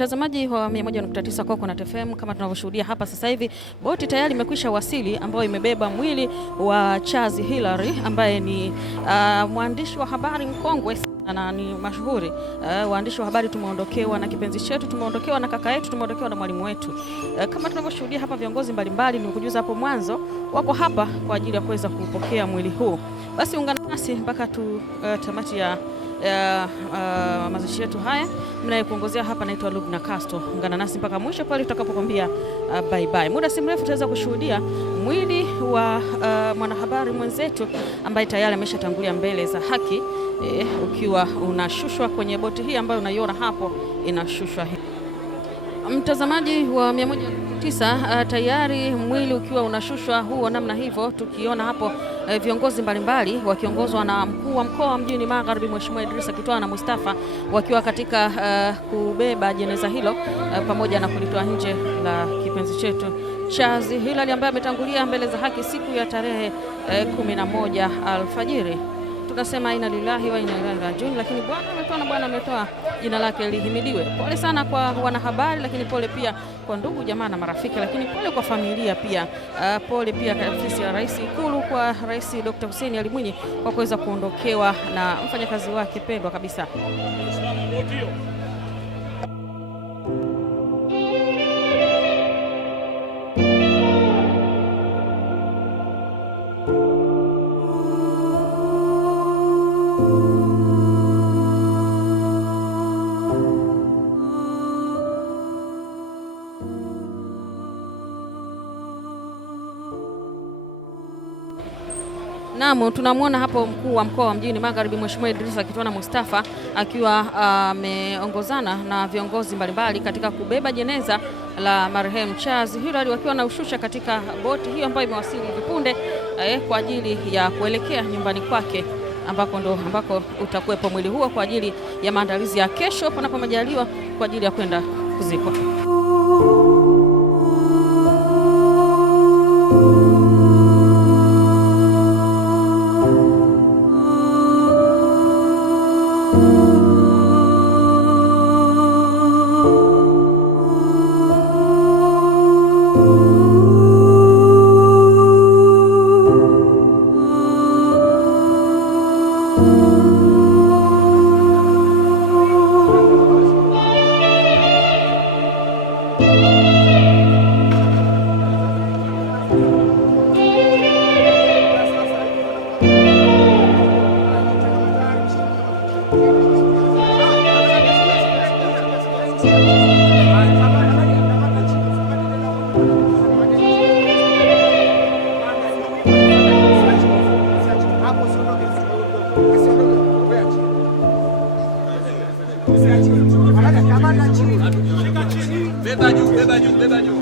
Mtazamaji wa 101.9 Coconut FM, kama tunavyoshuhudia hapa sasa hivi, boti tayari imekwisha wasili ambayo imebeba mwili wa Charles Hilary ambaye ni mwandishi wa habari mkongwe na ni mashuhuri. Waandishi wa habari tumeondokewa na kipenzi chetu, tumeondokewa na kaka yetu, tumeondokewa na mwalimu wetu. Kama tunavyoshuhudia hapa, viongozi mbalimbali ni kujuza hapo mwanzo wako hapa kwa ajili ya kuweza kupokea mwili huu. Basi ungana nasi mpaka tamati ya mazishi yetu haya. Mnayekuongozea hapa naitwa Lubna Castro. Ungana nasi mpaka mwisho pale tutakapokuambia bye bye. Muda si mrefu tutaweza kushuhudia mwili wa mwanahabari mwenzetu ambaye tayari ameshatangulia mbele za haki, ukiwa unashushwa kwenye boti hii ambayo unaiona hapo inashushwa. Mtazamaji wa 101.9, tayari mwili ukiwa unashushwa huo namna hivyo, tukiona hapo viongozi mbalimbali wakiongozwa na mkuu wa mkoa mjini Magharibi Mheshimiwa Idrisa Kitwana Mustafa wakiwa katika kubeba jeneza hilo pamoja na kulitoa nje la kipenzi chetu Charles Hilary ambaye ametangulia mbele za haki siku ya tarehe 11 alfajiri. Tunasema inna lillahi wa inna ilaihi rajiun, lakini Bwana ametoa, jina lake lihimidiwe. Pole sana kwa wanahabari, lakini pole pia kwa ndugu jamaa na marafiki, lakini pole kwa familia pia. Pole pia kwa ofisi ya Rais Ikulu, kwa Rais Dr. Hussein Ali Mwinyi kwa kuweza kuondokewa na mfanyakazi wake pendwa kabisa. Naam, tunamwona hapo mkuu wa mkoa wa mjini Magharibi Mheshimiwa Idrisa Kitwana Mustafa akiwa ameongozana na viongozi mbalimbali katika kubeba jeneza la marehemu Charles Hilary, wakiwa na ushusha katika boti hiyo ambayo imewasili hivi punde kwa ajili ya kuelekea nyumbani kwake ambako utakuwepo mwili huo kwa ajili ya maandalizi ya kesho panapo majaliwa kwa ajili ya kwenda kuzikwa. Beba juu.